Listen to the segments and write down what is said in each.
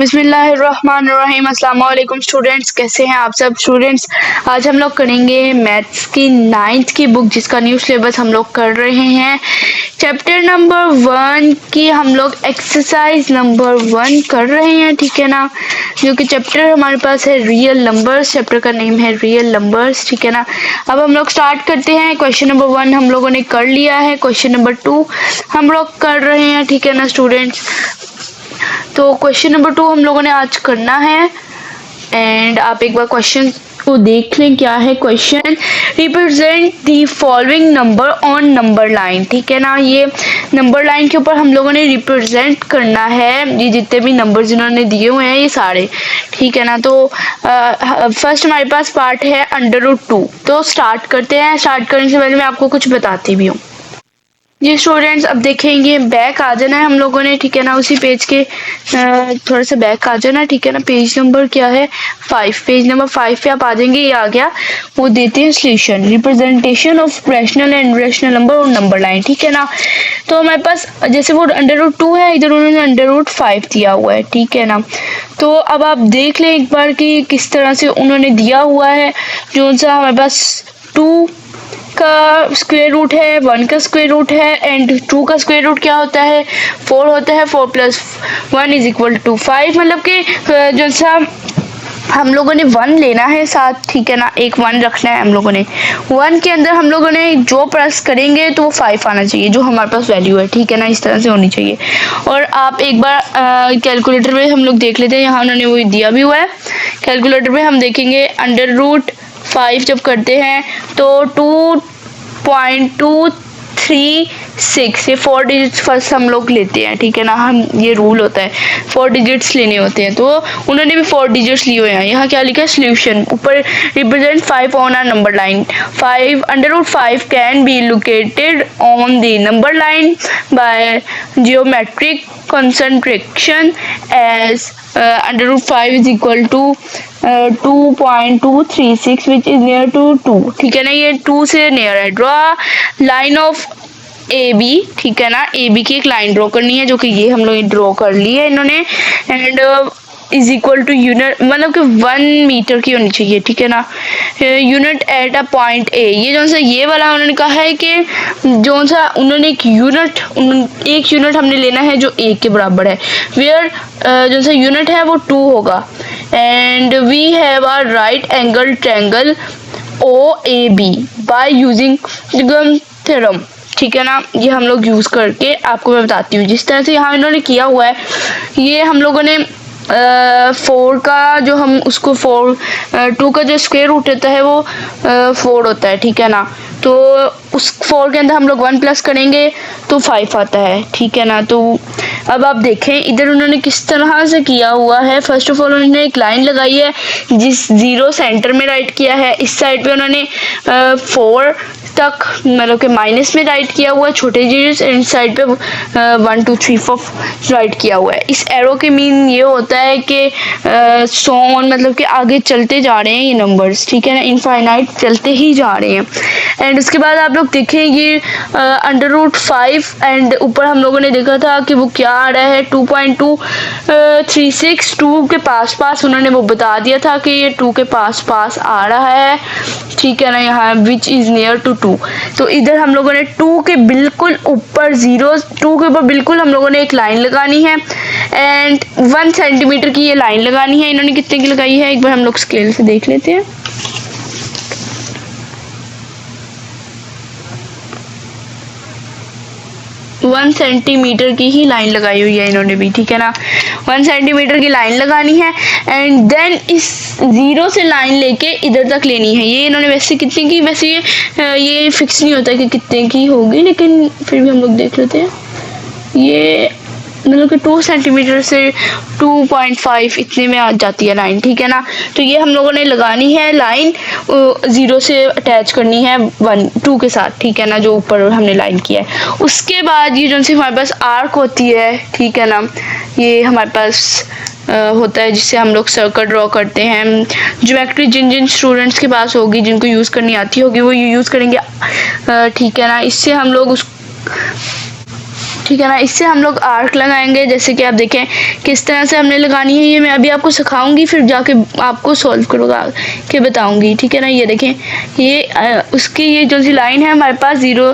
बिस्मिल्लाहिर्रहमानिर्रहीम। अस्सलाम वालेकुम स्टूडेंट्स, कैसे हैं आप सब स्टूडेंट्स। आज हम लोग करेंगे मैथ्स की 9th की बुक जिसका न्यू सिलेबस हम लोग कर रहे हैं। चैप्टर नंबर 1 की हम लोग एक्सरसाइज नंबर 1 कर रहे हैं, ठीक है ना। जो कि चैप्टर हमारे पास है रियल नंबर्स, चैप्टर का नेम है रियल नंबर्स, ठीक है ना। अब हम लोग स्टार्ट करते हैं। क्वेश्चन नंबर 1 हम लोगों ने कर लिया है, क्वेश्चन नंबर 2 हम लोग कर रहे हैं, ठीक है ना स्टूडेंट्स। तो क्वेश्चन नंबर 2 हम लोगों ने आज करना है एंड आप एक बार क्वेश्चन को देख लें। क्या है question? Represent the following number on number line, ठीक है ना। ये नंबर लाइन के ऊपर हम लोगों ने रिप्रेजेंट करना है ये जितने भी नंबर जिन्होंने दिए हुए हैं ये सारे, ठीक है ना। तो फर्स्ट हमारे पास पार्ट है √2। तो स्टार्ट करते हैं। स्टार्ट करने से पहले मैं आपको कुछ बताती भी हूँ जी स्टूडेंट्स। अब देखेंगे बैक आ जाना है हम लोगों ने, ठीक है ना। उसी पेज के थोड़ा सा बैक आ जाना, ठीक है ना। पेज नंबर क्या है? 5। पेज नंबर 5 पे आप आ जाएंगे। ये आ गया, वो देते हैं solution, representation of rational and irrational number और नंबर लाइन, ठीक है ना। तो हमारे पास जैसे वो √2 है, इधर उन्होंने √5 दिया हुआ है, ठीक है ना। तो अब आप देख लें एक बार कि किस तरह से उन्होंने दिया हुआ है। जो सा हमारे पास 2 का स्क्वायर रूट है, 1 का स्क्वायर रूट है एंड 2 का स्क्वायर रूट क्या होता है? 4 होता है। 4 + 1 = 5। मतलब कि जो सा हम लोगों ने 1 लेना है साथ, ठीक है ना। एक 1 रखना है हम लोगों ने। 1 के अंदर हम लोगों ने जो प्लस करेंगे तो वो 5 आना चाहिए, जो हमारे पास वैल्यू है, ठीक है ना। इस तरह से होनी चाहिए। और आप एक बार कैलकुलेटर में हम लोग देख लेते हैं, यहाँ उन्होंने वो दिया भी हुआ है। कैलकुलेटर में हम देखेंगे √5 जब करते हैं तो 2.236, ये 4 डिजिट्स फर्स्ट हम लोग लेते हैं, ठीक है ना। हम ये रूल होता है 4 डिजिट्स लेने होते हैं, तो उन्होंने भी 4 डिजिट्स लिए हुए हैं। यहाँ क्या लिखा है? सोल्यूशन ऊपर represent 5 on R number line. 5 can be located on the number line by geometric concentration as √5 = 2.236 which is near to 2, ठीक है ना। ये 2 से नियर है। ड्रॉ लाइन ऑफ AB, ठीक है ना। AB की एक लाइन ड्रॉ करनी है, जो कि ये हम लोग ड्रॉ कर ली है इन्होंने। एंड = यूनिट, मतलब कि 1 मीटर की होनी चाहिए, ठीक है ना। Unit at a point A, ये जो सा ये वाला उन्होंने कहा है कि जो सा उन्होंने एक यूनिट हमने लेना है जो 1 के बराबर है। वेयर जो सा यूनिट है वो 2 होगा। And we have a right angle triangle OAB by using theorem, ठीक है ना। ये हम लोग यूज करके आपको मैं बताती हूँ। जिस तरह से यहाँ इन्होंने किया हुआ है, ये हम लोगों ने 4 का जो हम उसको 2 का जो स्क्वायर रूट होता है वो 4 होता है, ठीक है ना। तो उस 4 के अंदर हम लोग 1 प्लस करेंगे तो 5 आता है, ठीक है ना। तो अब आप देखें इधर उन्होंने किस तरह से किया हुआ है। फर्स्ट ऑफ ऑल उन्होंने एक लाइन लगाई है, जिस 0 सेंटर में राइट किया है। इस साइड पे उन्होंने 4 तक मतलब कि माइनस में राइट किया हुआ है छोटे डिजिट्स, इन साइड पे 1 2 3 4 राइट किया हुआ है। इस एरो के मीन ये होता है कि सो ऑन, मतलब कि आगे चलते जा रहे हैं ये नंबर्स, ठीक है ना। इनफाइनाइट चलते ही जा रहे हैं। एंड उसके बाद आप लोग देखें ये √5 एंड ऊपर हम लोगों ने देखा था कि वो क्या आ रहा है 2.236। 2 के पास उन्होंने वो बता दिया था कि ये 2 के पास आ रहा है, ठीक है ना। यहाँ विच इज नियर टू 2। तो इधर हम लोगों ने 2 के बिल्कुल ऊपर 2 के ऊपर बिल्कुल हम लोगों ने एक लाइन लगानी है एंड 1 सेंटीमीटर की ये लाइन लगानी है। इन्होंने कितने की लगाई है एक बार हम लोग स्केल से देख लेते हैं। वन सेंटीमीटर की ही लाइन लगाई हुई है इन्होंने भी, ठीक है ना। 1 सेंटीमीटर की लाइन लगानी है एंड देन इस 0 से लाइन लेके इधर तक लेनी है। ये इन्होंने वैसे कितने की, वैसे ये फिक्स नहीं होता कि कितने की होगी, लेकिन फिर भी हम लोग देख लेते हैं। ये मतलब कि 2 सेंटीमीटर से 2.5 इतने में आ जाती है लाइन, ठीक है ना। तो ये हम लोगों ने लगानी है लाइन, 0 से अटैच करनी है 2 के साथ, ठीक है ना, जो ऊपर हमने लाइन किया है। उसके बाद ये जो सी हमारे पास आर्क होती है, ठीक है ना, ये हमारे पास होता है जिससे हम लोग सर्कल ड्रॉ करते हैं। ज्योमेट्री जिन स्टूडेंट्स के पास होगी, जिनको यूज़ करनी आती होगी, वो यूज़ करेंगे, ठीक है ना। इससे हम लोग ठीक है ना। इससे हम लोग आर्क लगाएंगे, जैसे कि आप देखें किस तरह से हमने लगानी है। ये मैं अभी आपको सिखाऊंगी, फिर जाके आपको सॉल्व करवा के बताऊंगी, ठीक है ना। ये देखें, ये उसकी ये जो सी लाइन है हमारे पास जीरो,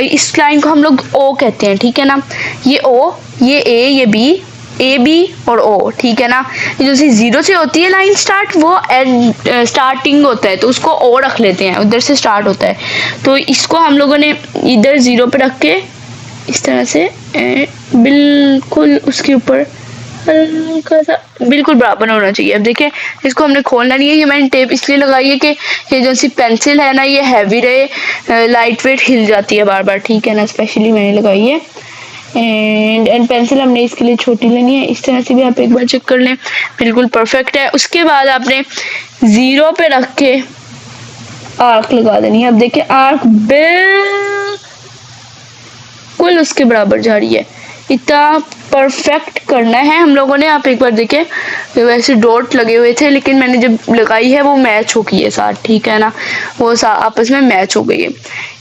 इस लाइन को हम लोग ओ कहते हैं, ठीक है ना। ये ओ, ये ए, ये बी, ए बी और ओ, ठीक है ना। जो सी जीरो से होती है लाइन स्टार्ट, वो स्टार्टिंग होता है, तो उसको ओ रख लेते हैं, उधर से स्टार्ट होता है। तो इसको हम लोगों ने इधर जीरो पे रख के इस तरह से बिल्कुल उसके ऊपर हल्का सा बिल्कुल बराबर होना चाहिए। अब देखिए, इसको हमने खोलना नहीं है। ये मैंने टेप इसलिए लगाई है कि ये जो सी पेंसिल है ना, ये हैवी रहे, लाइट वेट हिल जाती है बार बार, ठीक है ना, स्पेशली मैंने लगाई है। एंड पेंसिल हमने इसके लिए छोटी लेनी है। इस तरह से भी आप एक बार चेक कर लें, बिल्कुल परफेक्ट है। उसके बाद आपने जीरो पे रख के आर्क लगा देनी है। अब देखिए, आर्क बिल्कुल उसके बराबर जा रही है, इतना परफेक्ट करना है हम लोगों ने। आप एक बार देखें, वैसे डॉट लगे हुए थे, लेकिन मैंने जब लगाई है वो मैच हो गई है साथ, ठीक है ना, वो आपस में मैच हो गई है,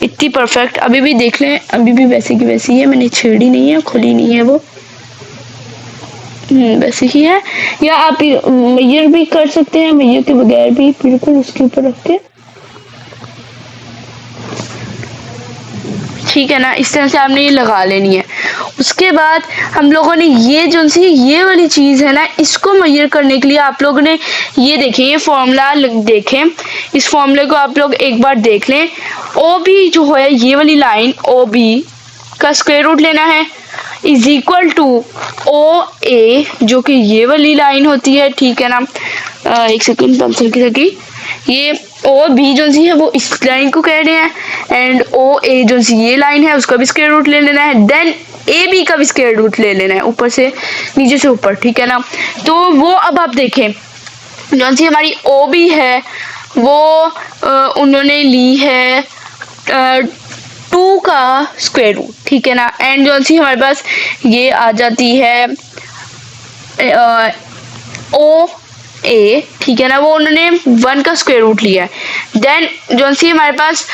इतनी परफेक्ट। अभी भी देख लें, अभी भी वैसे की वैसी है, मैंने छेड़ी नहीं है, खुली नहीं है वो, वैसे ही है। या आप मैयर भी कर सकते हैं, मैयर के बगैर भी बिल्कुल उसके ऊपर रख के, ठीक है ना। इस तरह से आपने ये लगा लेनी है। उसके बाद हम लोगों ने ये जो सी ये वाली चीज है ना, इसको मेजर करने के लिए आप लोगों ने ये देखें, ये फॉर्मूला देखें, इस फॉर्मूले को आप लोग एक बार देख लें। ओ बी जो है, ये वाली लाइन ओ बी का स्क्वायर रूट लेना है, इज इक्वल टू ओ ए, जो कि ये वाली लाइन होती है, ठीक है ना। एक सेकंड, पेंसिल की जगह, ये ओ बी जो सी है वो इस लाइन को कह रहे हैं, एंड ओ ए जो सी ये लाइन है उसका भी स्क्वायर रूट ले लेना है, देन ए बी का भी स्क्वायर रूट ले लेना है, ऊपर से नीचे से ऊपर, ठीक है ना। तो वो अब आप देखें, जो सी हमारी ओ बी है वो उन्होंने ली है 2 का स्क्वायर रूट, ठीक है ना। एंड जो सी हमारे पास ये आ जाती है ओ ए, ठीक है ना, वो उन्होंने 1 का स्क्वायर रूट लिया है। देन जो सी हमारे पास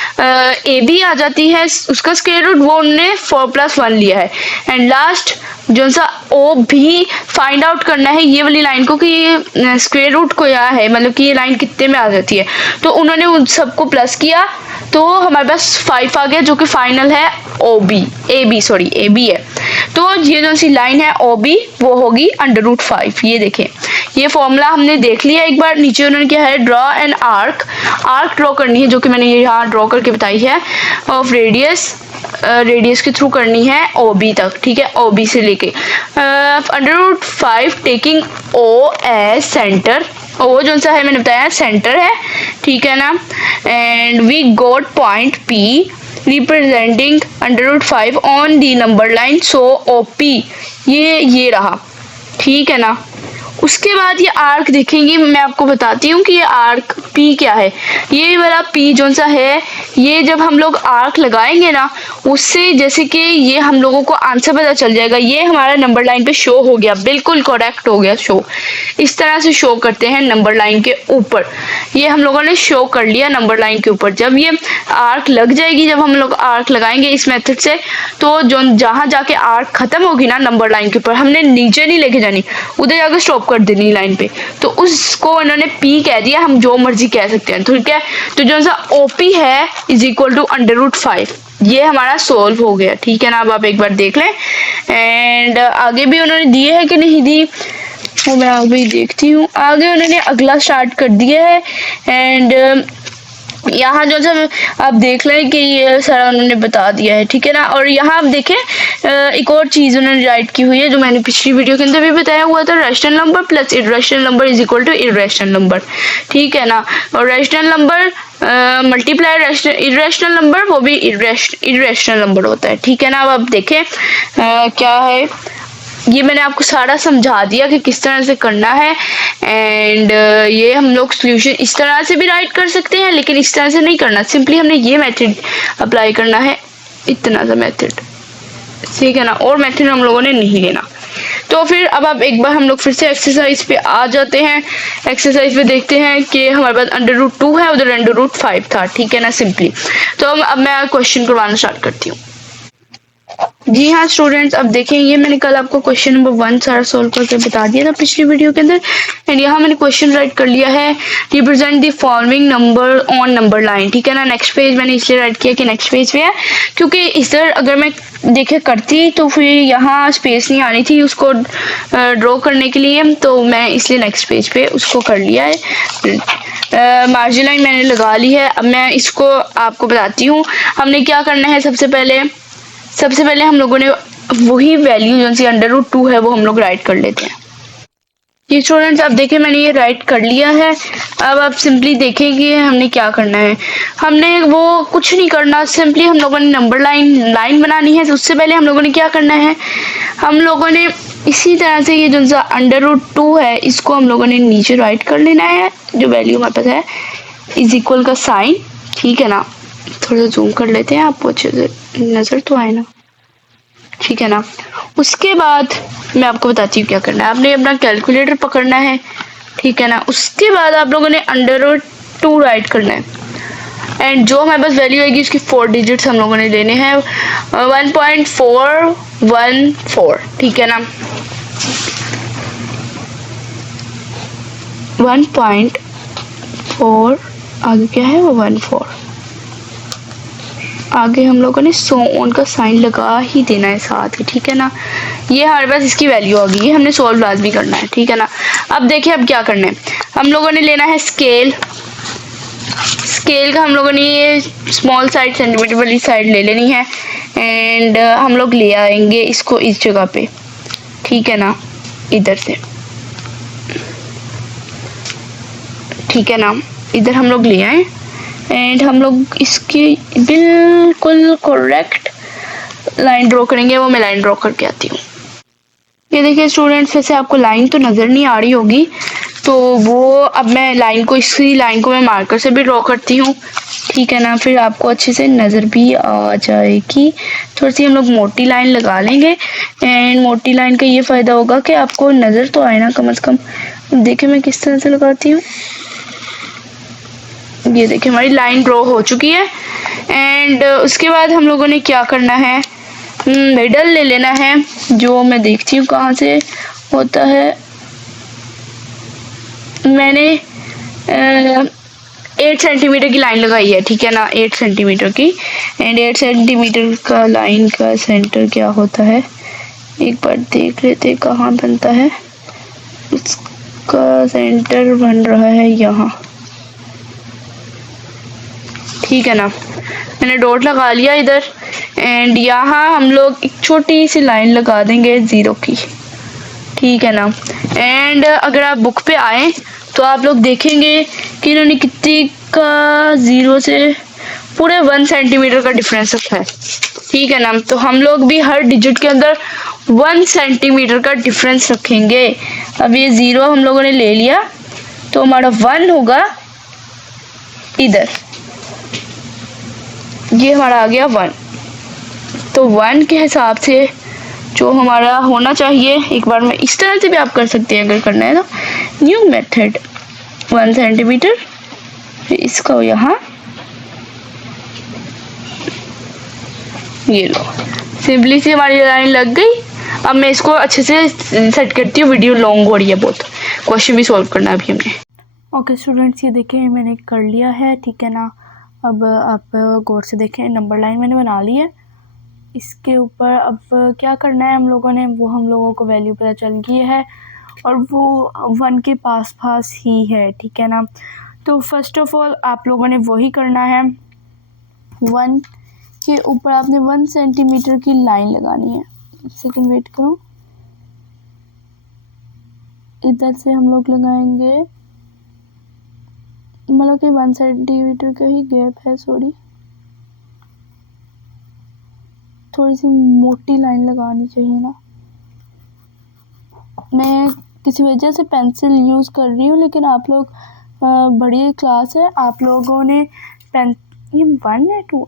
ए बी आ जाती है, उसका स्क्वायर रूट वो उन्होंने 4+1 लिया है। एंड लास्ट जो सा ओ भी फाइंड आउट करना है ये वाली लाइन को, कि ये स्क्वायर रूट को क्या है, मतलब कि ये लाइन कितने में आ जाती है। तो उन्होंने उन सबको प्लस किया, तो हमारे पास 5 आ गया, जो कि फाइनल है ओ बी, ए बी है। तो ये जो सी लाइन है ओ बी वो होगी √5। ये देखें, ये फॉर्मूला हमने देख लिया एक बार। नीचे उन्होंने क्या है, ड्रॉ एन आर्क ड्रॉ करनी है, जो कि मैंने ये यहाँ ड्रॉ करके बताई है, ऑफ रेडियस के थ्रू करनी है ओ बी तक, ठीक है, ओ बी से लेके √5 टेकिंग ओ एज सेंटर। ओ जो सा है मैंने बताया सेंटर है, ठीक है ना। And we got point P representing √5 on the number line, so O P ये रहा, ठीक है ना। उसके बाद ये आर्क देखेंगे, मैं आपको बताती हूँ कि ये आर्क पी क्या है। ये वाला पी जो सा है, ये जब हम लोग आर्क लगाएंगे ना, उससे जैसे कि ये हम लोगों को आंसर पता चल जाएगा। ये हमारा नंबर लाइन पे शो हो गया, बिल्कुल करेक्ट हो गया शो। इस तरह से शो करते हैं नंबर लाइन के ऊपर। ये हम लोगों ने शो कर लिया नंबर लाइन के ऊपर। जब ये आर्क लग जाएगी, जब हम लोग आर्क लगाएंगे इस मेथड से, तो जो जहाँ जाके आर्क खत्म होगी ना नंबर लाइन के ऊपर, हमने नीचे नहीं लेके जानी, उधर जाकर स्टॉप कर देनी लाइन पे, तो उसको इन्होंने पी कह दिया। हम जो मर्जी कह सकते हैं, ठीक है। तो जो सा ओपी है इज इक्वल टू √5, ये हमारा सोल्व हो गया, ठीक है ना। अब आप एक बार देख लें। एंड आगे भी उन्होंने दिए है कि नहीं दी, वो मैं अभी देखती हूँ। आगे उन्होंने अगला स्टार्ट कर दिया है। एंड यहाँ जो है आप देख लें कि ये सारा उन्होंने बता दिया है, ठीक है ना। और यहाँ आप देखें, एक और चीज़ उन्होंने राइट की हुई है, जो मैंने पिछली वीडियो के अंदर भी बताया हुआ था, rational number plus irrational number is equal to irrational number, ठीक है ना। और rational number multiply irrational number, वो भी इर्रेशनल नंबर होता है, ठीक है ना। अब आप देखें क्या है, ये मैंने आपको सारा समझा दिया कि किस तरह से करना है। एंड ये हम लोग सोल्यूशन इस तरह से भी राइट कर सकते हैं, लेकिन इस तरह से नहीं करना, सिंपली हमने ये मेथड अप्लाई करना है, इतना सा मेथड, ठीक है ना। और मेथड हम लोगों ने नहीं लेना। तो फिर अब आप एक बार हम लोग फिर से एक्सरसाइज पे आ जाते हैं। एक्सरसाइज पे देखते हैं कि हमारे पास √2 है, उधर √5 था, ठीक है ना, सिंपली। तो अब मैं क्वेश्चन करवाना स्टार्ट करती हूँ। जी हाँ स्टूडेंट्स, अब देखें ये मैंने कल आपको क्वेश्चन नंबर 1 सारा सोल्व करके बता दिया था पिछली वीडियो के अंदर। एंड यहाँ मैंने क्वेश्चन राइट कर लिया है, represent the following number on number line. ठीक है ना, नेक्स्ट पेज मैंने इसलिए राइट किया कि नेक्स्ट पेज पे है, क्योंकि इधर अगर मैं देखे करती तो फिर यहाँ स्पेस नहीं आनी थी उसको ड्रॉ करने के लिए, तो मैं इसलिए नेक्स्ट पेज पे उसको कर लिया है। मार्जिन लाइन मैंने लगा ली है। अब मैं इसको आपको बताती हूँ हमने क्या करना है। सबसे पहले हम लोगों ने वही वैल्यू जो सी √2 है वो हम लोग राइट कर लेते हैं। ये स्टूडेंट्स अब देखें मैंने ये राइट कर लिया है। अब आप सिंपली देखें कि हमने क्या करना है। हमने वो कुछ नहीं करना, सिंपली हम लोगों ने नंबर लाइन बनानी है। उससे पहले हम लोगों ने क्या करना है, हम लोगों ने इसी तरह से ये जो सा √2 है इसको हम लोगों ने नीचे राइट कर लेना है, जो वैल्यू हमारे पास है इज इक्वल का साइन। ठीक है ना, थोड़ा सा जूम कर लेते हैं, आपको अच्छे से नजर तो आए ना। ठीक है ना, उसके बाद मैं आपको बताती हूँ क्या करना है। आपने अपना कैलकुलेटर पकड़ना है। ठीक है ना, उसके बाद आप लोगों ने √2 राइट करना है। एंड जो हमारे पास वैल्यू आएगी उसकी 4 डिजिट्स हम लोगों ने लेने हैं, 1.414। ठीक है ना, 1.4 आगे क्या है वो 14, आगे हम लोगों ने सो ऑन का साइन लगा ही देना है साथ ही। ठीक है ना, ये हमारे पास इसकी वैल्यू आ गई है, हमने सोल्व लाजमी करना है। ठीक है ना, अब देखिए अब क्या करना है। हम लोगों ने लेना है स्केल का हम लोगों ने ये स्मॉल साइड सेंटीमीटर वाली साइड ले लेनी है। एंड हम लोग ले आएंगे इसको इस जगह पे। ठीक है ना, इधर से, ठीक है ना, इधर हम लोग ले आए एंड हम लोग इसकी बिल्कुल करेक्ट लाइन ड्रॉ करेंगे। वो मैं लाइन ड्रॉ करके आती हूँ। ये देखिए स्टूडेंट्स, वैसे आपको लाइन तो नज़र नहीं आ रही होगी, तो वो अब मैं लाइन को, इसी लाइन को मैं मार्कर से भी ड्रॉ करती हूँ। ठीक है ना, फिर आपको अच्छे से नज़र भी आ जाएगी। थोड़ी सी हम लोग मोटी लाइन लगा लेंगे। एंड मोटी लाइन का ये फ़ायदा होगा कि आपको नज़र तो आए ना कम से कम। देखिए मैं किस तरह से लगाती हूँ। ये देखिए हमारी लाइन ड्रॉ हो चुकी है। एंड उसके बाद हम लोगों ने क्या करना है, मिडल ले लेना है, जो मैं देखती हूँ कहाँ से होता है। मैंने 8 सेंटीमीटर की लाइन लगाई है। ठीक है ना, 8 सेंटीमीटर की। एंड 8 सेंटीमीटर का लाइन का सेंटर क्या होता है, एक बार देख लेते कहाँ बनता है। उसका सेंटर बन रहा है यहाँ। ठीक है ना, मैंने डॉट लगा लिया इधर। एंड यहाँ हम लोग एक छोटी सी लाइन लगा देंगे 0 की। ठीक है ना, एंड अगर आप बुक पे आए तो आप लोग देखेंगे कि इन्होंने कितनी का 0 से पूरे 1 सेंटीमीटर का डिफरेंस रखा है। ठीक है ना, तो हम लोग भी हर डिजिट के अंदर 1 सेंटीमीटर का डिफरेंस रखेंगे। अब ये 0 हम लोगों ने ले लिया तो हमारा 1 होगा इधर, ये हमारा आ गया 1। तो 1 के हिसाब से जो हमारा होना चाहिए, एक बार में इस तरह से भी आप कर सकते हैं अगर करना है तो। न्यू मेथड 1 सेंटीमीटर, फिर इसको यहाँ, ये लो, सिंपली सी हमारी लाइन लग गई। अब मैं इसको अच्छे से सेट करती हूँ, वीडियो लॉन्ग हो रही है बहुत, क्वेश्चन भी सॉल्व करना अभी हमने। ओके स्टूडेंट्स, ये देखें मैंने कर लिया है। ठीक है ना, अब आप गौर से देखें, नंबर लाइन मैंने बना ली है। इसके ऊपर अब क्या करना है हम लोगों ने, वो हम लोगों को वैल्यू पता चल गई है और वो 1 के पास ही है। ठीक है ना, तो फर्स्ट ऑफ ऑल आप लोगों ने वही करना है, 1 के ऊपर आपने 1 सेंटीमीटर की लाइन लगानी है। सेकंड वेट करो, इधर से हम लोग लगाएंगे, मतलब कि 1 सेंटीमीटर का ही गैप है, सॉरी, थोड़ी सी मोटी लाइन लगानी चाहिए ना। मैं किसी वजह से पेंसिल यूज़ कर रही हूँ, लेकिन आप लोग बड़ी क्लास है, आप लोगों ने ये 1 है 2।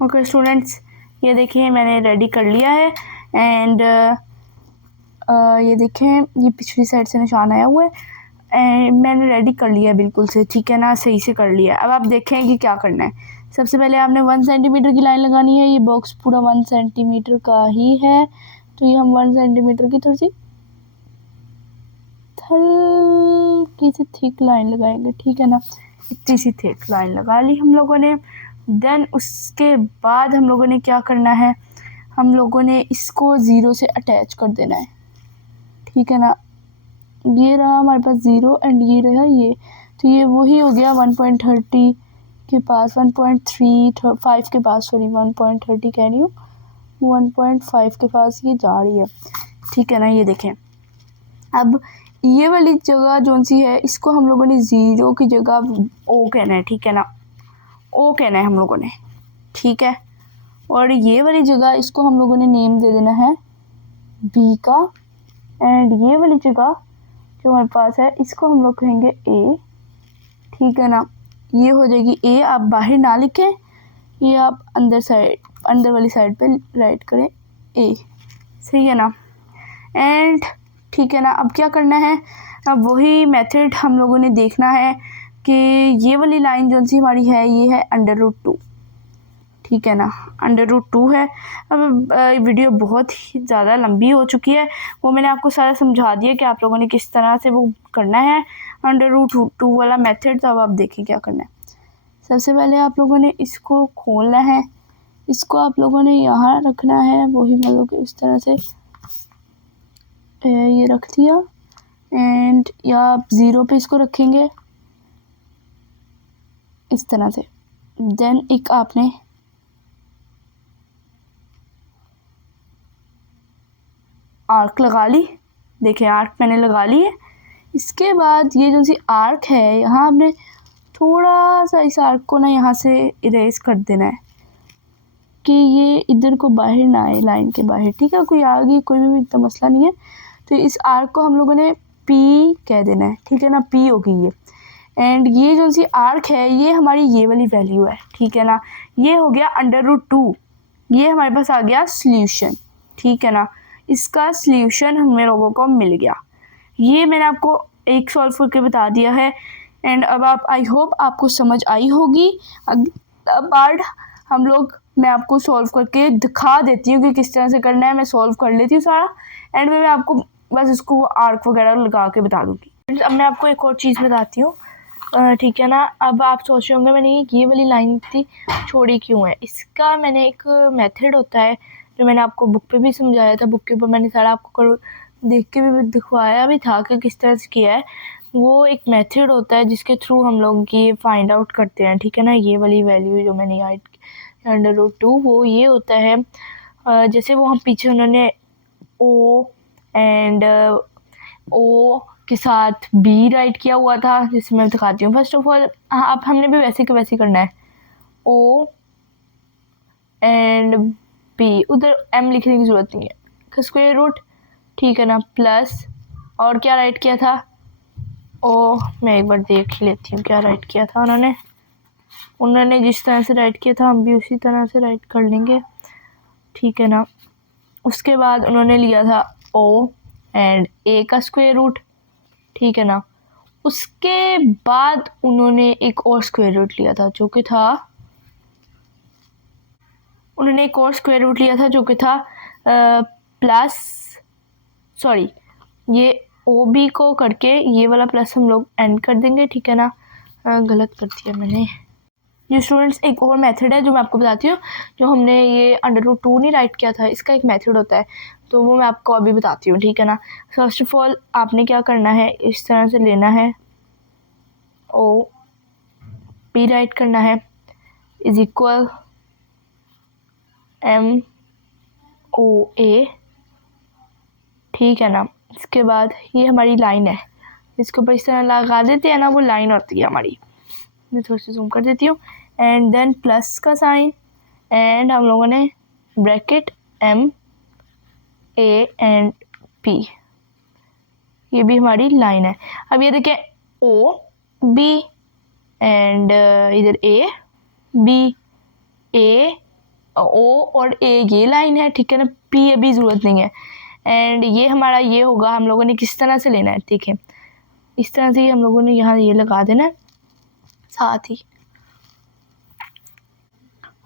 ओके स्टूडेंट्स, ये देखिए मैंने रेडी कर लिया है। एंड ये देखें ये पिछली साइड से निशान आया हुआ है एंड मैंने रेडी कर लिया है बिल्कुल से। ठीक है ना, सही से कर लिया। अब आप देखें कि क्या करना है। सबसे पहले आपने 1 सेंटीमीटर की लाइन लगानी है। ये बॉक्स पूरा 1 सेंटीमीटर का ही है, तो ये हम 1 सेंटीमीटर की थोड़ी सी हल्की सी थिक लाइन लगाएंगे, ठीक है ना। इतनी सी थिक लाइन लगा ली हम लोगों ने। देन उसके बाद हम लोगों ने क्या करना है, हम लोगों ने इसको 0 से अटैच कर देना है, ठीक है ना। ये रहा हमारे पास 0 एंड ये रहा ये, तो ये वही हो गया 1.30 के पास, 1.35 के पास, सॉरी 1.30 कह रही हूँ, 1.5 के पास ये जा रही है, ठीक है ना। ये देखें, अब ये वाली जगह जो सी है इसको हम लोगों ने 0 की जगह ओ कहना है, ठीक है ना, ओ कहना है हम लोगों ने, ठीक है। और ये वाली जगह इसको हम लोगों ने नेम दे देना है बी का, एंड ये वाली जगह जो हमारे पास है इसको हम लोग कहेंगे ए, ठीक है ना। ये हो जाएगी ए, आप बाहर ना लिखें, ये आप अंदर वाली साइड पे राइट करें ए, सही है ना। एंड ठीक है ना, अब क्या करना है, अब वही मेथड हम लोगों ने देखना है कि ये वाली लाइन जो सी हमारी है ये है √2, ठीक है ना, √2 है। अब वीडियो बहुत ही ज़्यादा लंबी हो चुकी है, वो मैंने आपको सारा समझा दिया कि आप लोगों ने किस तरह से वो करना है √2 वाला मेथड। तो अब आप देखिए क्या करना है। सबसे पहले आप लोगों ने इसको खोलना है, इसको आप लोगों ने यहाँ रखना है, वही मतलब कि इस तरह से ये रख दिया, एंड या आप 0 पे इसको रखेंगे इस तरह से। देन एक आपने आर्क लगा ली, देखिए आर्क मैंने लगा ली है। इसके बाद ये जो सी आर्क है यहाँ आपने थोड़ा सा इस आर्क को ना यहाँ से इरेज कर देना है कि ये इधर को बाहर ना आए, लाइन के बाहर, ठीक है। कोई आगे कोई भी इतना मसला नहीं है। तो इस आर्क को हम लोगों ने पी कह देना है, ठीक है ना, पी होगी ये। एंड ये जो सी आर्क है ये हमारी ये वाली वैल्यू है, ठीक है ना। ये हो गया √2, ये हमारे पास आ गया सॉल्यूशन, ठीक है ना। इसका सॉल्यूशन हमें लोगों को मिल गया। ये मैंने आपको एक सॉल्व करके बता दिया है। एंड अब आप, आई होप आपको समझ आई होगी। अब पार्ट हम लोग, मैं आपको सॉल्व करके दिखा देती हूँ कि किस तरह से करना है। मैं सॉल्व कर लेती हूँ सारा, एंड मैं आपको बस इसको आर्क वगैरह लगा के बता दूँगी। अब मैं आपको एक और चीज़ बताती हूँ, ठीक है ना। अब आप सोच रहे होंगे मैंने ये वाली लाइन थी छोड़ी क्यों है। इसका मैंने एक मेथड होता है जो मैंने आपको बुक पे भी समझाया था, बुक के ऊपर मैंने सारा आपको देख के भी दिखवाया भी था कि किस तरह से किया है। वो एक मेथड होता है जिसके थ्रू हम लोग ये फाइंड आउट करते हैं, ठीक है ना। ये वाली वैल्यू जो मैंने √2 वो ये होता है, जैसे वो हम पीछे उन्होंने ओ एंड ओ के साथ बी राइट किया हुआ था, जिसमें मैं दिखाती हूँ। फर्स्ट ऑफ ऑल आप हमने भी वैसे के वैसे करना है, ओ एंड बी, उधर एम लिखने की ज़रूरत नहीं है, स्क्वायर रूट, ठीक है ना, प्लस और क्या राइट किया था, ओ मैं एक बार देख लेती हूँ क्या राइट किया था उन्होंने जिस तरह से राइट किया था हम भी उसी तरह से राइट कर लेंगे, ठीक है ना। उसके बाद उन्होंने लिया था ओ एंड ए का स्क्वायर रूट, ठीक है ना। उसके बाद उन्होंने एक और स्क्वायर रूट लिया था जो कि था, उन्होंने एक और स्क्वायर रूट लिया था जो कि था प्लस, सॉरी ये ओ बी को करके ये वाला प्लस हम लोग एंड कर देंगे, ठीक है ना। गलत कर दिया मैंने। ये स्टूडेंट्स एक और मेथड है जो मैं आपको बताती हूँ, जो हमने ये √2 नहीं राइट किया था, इसका एक मेथड होता है, तो वो मैं आपको अभी बताती हूँ, ठीक है ना। फर्स्ट ऑफ ऑल आपने क्या करना है, इस तरह से लेना है, ओ पी राइट करना है इज इक्वल एम ओ ए, ठीक है ना। इसके बाद ये हमारी लाइन है, इसके ऊपर इस तरह लगा देते हैं ना, वो लाइन होती है हमारी। मैं थोड़ी सी जूम कर देती हूँ, एंड देन प्लस का साइन, एंड हम लोगों ने bracket M A and P, ये भी हमारी लाइन है। अब ये देखिए ओ बी एंड इधर ए बी, ए ओ और ए ये लाइन है, ठीक है ना। पी अभी ज़रूरत नहीं है। एंड ये हमारा ये होगा, हम लोगों ने किस तरह से लेना है, ठीक है, इस तरह से ही हम लोगों ने यहाँ ये लगा देना है साथ ही,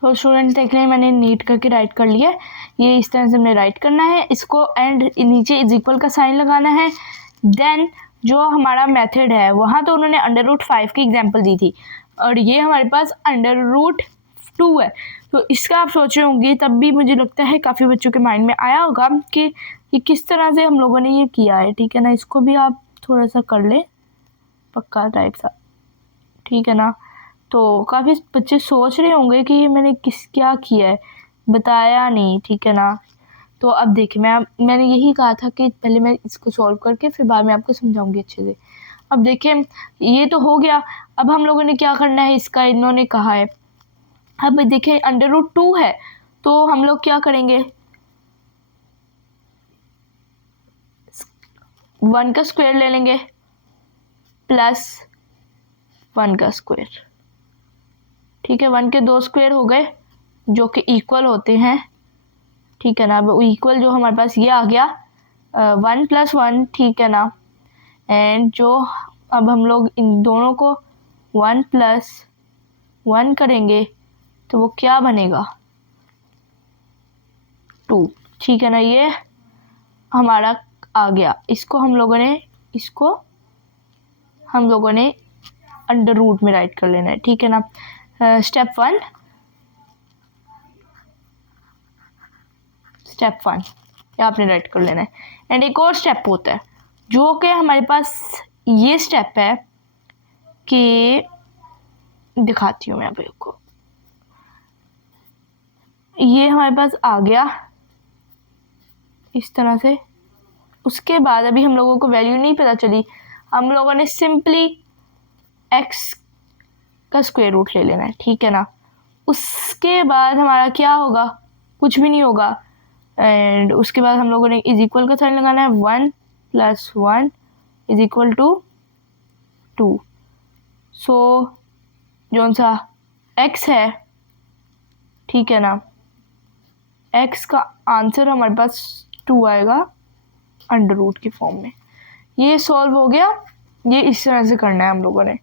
तो स्टूडेंट्स देख रहे हैं मैंने नीट करके राइट कर लिया। ये इस तरह से हमने राइट करना है इसको, एंड नीचे इज इक्वल का साइन लगाना है। देन जो हमारा मेथड है वहाँ तो उन्होंने √5 की एग्जांपल दी थी, और ये हमारे पास √2 है। तो इसका आप सोच रहे होंगे, तब भी मुझे लगता है काफ़ी बच्चों के माइंड में आया होगा कि ये किस तरह से हम लोगों ने ये किया है। ठीक है ना, इसको भी आप थोड़ा सा कर ले पक्का टाइप सा, ठीक है ना। तो काफ़ी बच्चे सोच रहे होंगे कि ये मैंने क्या किया है, बताया नहीं, ठीक है ना। तो अब देखिए मैंने यही कहा था कि पहले मैं इसको सॉल्व करके फिर बाद में आपको समझाऊंगी अच्छे से। अब देखिए ये तो हो गया, अब हम लोगों ने क्या करना है इसका, इन्होंने कहा है। अब देखिए √2 है तो हम लोग क्या करेंगे, 1 का स्क्वायर ले लेंगे प्लस 1 का स्क्वायर, ठीक है। 1 के 2 स्क्वायर हो गए जो कि इक्वल होते हैं, ठीक है ना। अब इक्वल जो हमारे पास ये आ गया 1 + 1, ठीक है ना। एंड जो अब हम लोग इन दोनों को 1 + 1 करेंगे तो वो क्या बनेगा 2, ठीक है ना। ये हमारा आ गया, इसको हम लोगों ने अंडर रूट में राइट कर लेना है, ठीक है ना। स्टेप 1 ये आपने राइट कर लेना है। एंड एक और स्टेप होता है जो कि हमारे पास ये स्टेप है कि दिखाती हूँ मैं आपको। ये हमारे पास आ गया इस तरह से। उसके बाद अभी हम लोगों को वैल्यू नहीं पता चली, हम लोगों ने सिंपली x का स्क्वायर रूट ले लेना है, ठीक है ना। उसके बाद हमारा क्या होगा, कुछ भी नहीं होगा। एंड उसके बाद हम लोगों ने इज इक्वल का साइन लगाना है, 1 + 1 = 2। सो जो सा x है, ठीक है ना, x का आंसर हमारे पास 2 आएगा अंडर रूट की फॉर्म में। ये सॉल्व हो गया, ये इस तरह से करना है हम लोगों ने,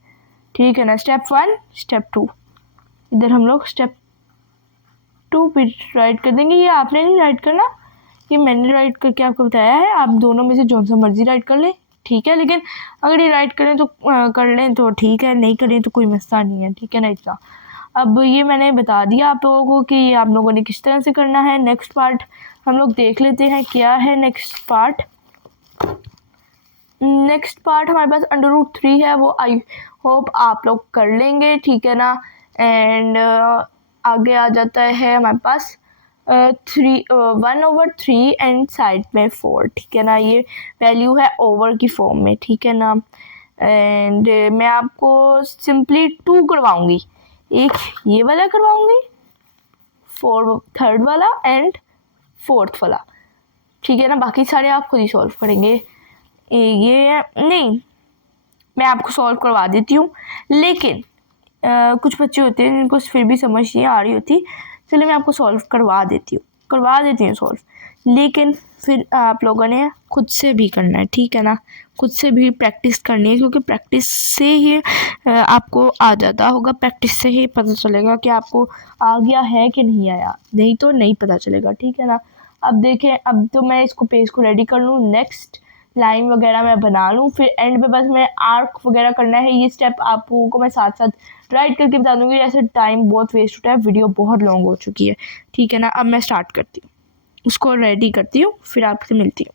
ठीक है ना। स्टेप 1 स्टेप 2, इधर हम लोग स्टेप 2 पे राइट कर देंगे। ये आपने नहीं राइट करना, ये मैंने राइट करके आपको बताया है, आप दोनों में से जो सा मर्जी राइट कर लें, ठीक है। लेकिन अगर ये राइट करें तो कर लें तो ठीक है, नहीं करें तो कोई मसला नहीं है, ठीक है ना। इतना अब ये मैंने बता दिया आप लोगों को कि आप लोगों ने किस तरह से करना है। नेक्स्ट पार्ट हम लोग देख लेते हैं क्या है नेक्स्ट पार्ट हमारे पास √3 है, वो आई होप आप लोग कर लेंगे, ठीक है ना। एंड आगे आ जाता है हमारे पास 1/3 एंड साइड में 4, ठीक है ना। ये वैल्यू है ओवर की फॉर्म में, ठीक है ना। एंड मैं आपको सिंपली 2 करवाऊंगी, एक ये वाला करवाऊंगी, 3rd वाला एंड 4th वाला, ठीक है ना। बाकी सारे आप खुद ही सॉल्व करेंगे। ये नहीं, मैं आपको सॉल्व करवा देती हूँ, लेकिन कुछ बच्चे होते हैं जिनको फिर भी समझ नहीं आ रही होती, चलिए मैं आपको सॉल्व करवा देती हूँ सॉल्व। लेकिन फिर आप लोगों ने खुद से भी करना है, ठीक है ना। खुद से भी प्रैक्टिस करनी है, क्योंकि प्रैक्टिस से ही आपको आ जाता होगा, प्रैक्टिस से ही पता चलेगा कि आपको आ गया है कि नहीं आया, नहीं तो नहीं पता चलेगा, ठीक है ना। अब देखें, अब तो मैं इसको पेज को रेडी कर लूँ, नेक्स्ट लाइन वगैरह मैं बना लूँ, फिर एंड पे बस मैं आर्क वगैरह करना है। ये स्टेप आप लोगों को मैं साथ साथ राइट करके बता दूँगी, ऐसे टाइम बहुत वेस्ट होता है, वीडियो बहुत लॉन्ग हो चुकी है, ठीक है ना। अब मैं स्टार्ट करती हूँ, उसको रेडी करती हूँ, फिर आपसे मिलती हूँ।